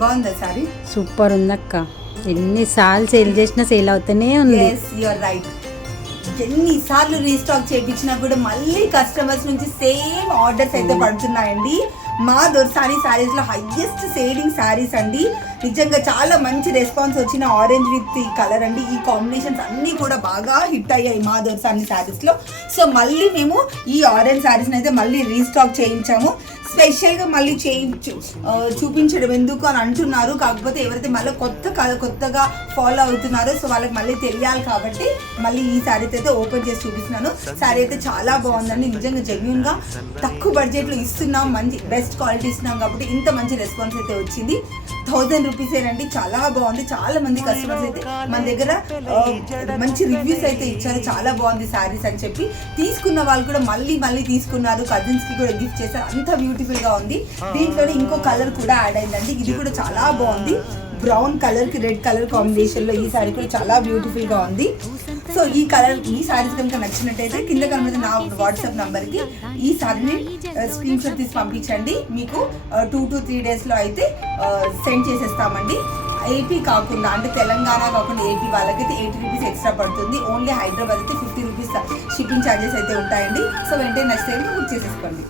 బాగుందా sorry? Super ఉందక్క. ఎన్నిసార్లు సేల్ చేసినా సేల్ అవుతూనే ఉంది. You're right. ఎన్నిసార్లు రీస్టాక్ చేయించినా కూడా మళ్ళీ కస్టమర్స్ నుంచి సేమ్ ఆర్డర్స్ అయితే పడుతున్నాయండి. మా దొర్సాని శారీస్ లో హైయెస్ట్ సేలింగ్ శారీస్ అండి. నిజంగా చాలా మంచి రెస్పాన్స్ వచ్చిన ఆరెంజ్ విత్ ఈ కలర్ అండి. ఈ కాంబినేషన్స్ అన్నీ కూడా బాగా హిట్ అయ్యాయి మా దొర్సాని శారీస్ లో. సో మళ్ళీ మేము ఈ ఆరెంజ్ శారీస్ అయితే మళ్ళీ రీస్టాక్ చేయించాము. స్పెషల్గా మళ్ళీ చూపించడం ఎందుకు అని అంటున్నారు. కాకపోతే ఎవరైతే మళ్ళీ కొత్తగా ఫాలో అవుతున్నారో సో వాళ్ళకి మళ్ళీ తెలియాలి కాబట్టి మళ్ళీ ఈ శారీ అయితే ఓపెన్ చేసి చూపిస్తున్నాను. శారీ అయితే చాలా బాగుందండి. నిజంగా జెన్యూన్గా తక్కువ బడ్జెట్లో ఇస్తున్నాం, మంచి బెస్ట్ క్వాలిటీ ఇస్తున్నాం కాబట్టి ఇంత మంచి రెస్పాన్స్ అయితే వచ్చింది. 1000 రూపీసేనండి. చాలా బాగుంది. చాలా మంది కస్టమర్స్ అయితే మన దగ్గర మంచి రివ్యూస్ అయితే ఇచ్చారు. చాలా బాగుంది శారీస్ అని చెప్పి తీసుకున్న వాళ్ళు కూడా మళ్ళీ తీసుకున్నారు. కజిన్స్కి కూడా గిఫ్ట్ చేశారు. అంత బ్యూటిఫుల్గా ఉంది. దీంట్లోనే ఇంకో కలర్ కూడా యాడ్ అయిందండి. ఇది కూడా చాలా బాగుంది. బ్రౌన్ కలర్కి రెడ్ కలర్ కాంబినేషన్లో ఈ శారీ కూడా చాలా బ్యూటిఫుల్గా ఉంది. సో ఈ శారీస్ కనుక నచ్చినట్టయితే కింద కనుక నా వాట్సాప్ నంబర్కి ఈ శారీని స్క్రీన్ షాట్ తీసి పంపించండి. మీకు 2 to 3 డేస్లో అయితే సెండ్ చేసేస్తామండి. ఏపీ కాకుండా అంటే తెలంగాణ కాకుండా ఏపీ వాళ్ళకైతే 80 రూపీస్ ఎక్స్ట్రా పడుతుంది. ఓన్లీ హైదరాబాద్ అయితే 50 రూపీస్ షిప్పింగ్ ఛార్జెస్ అయితే ఉంటాయండి. సో వెంటనే నచ్చితే బుక్ చేసేసుకోండి.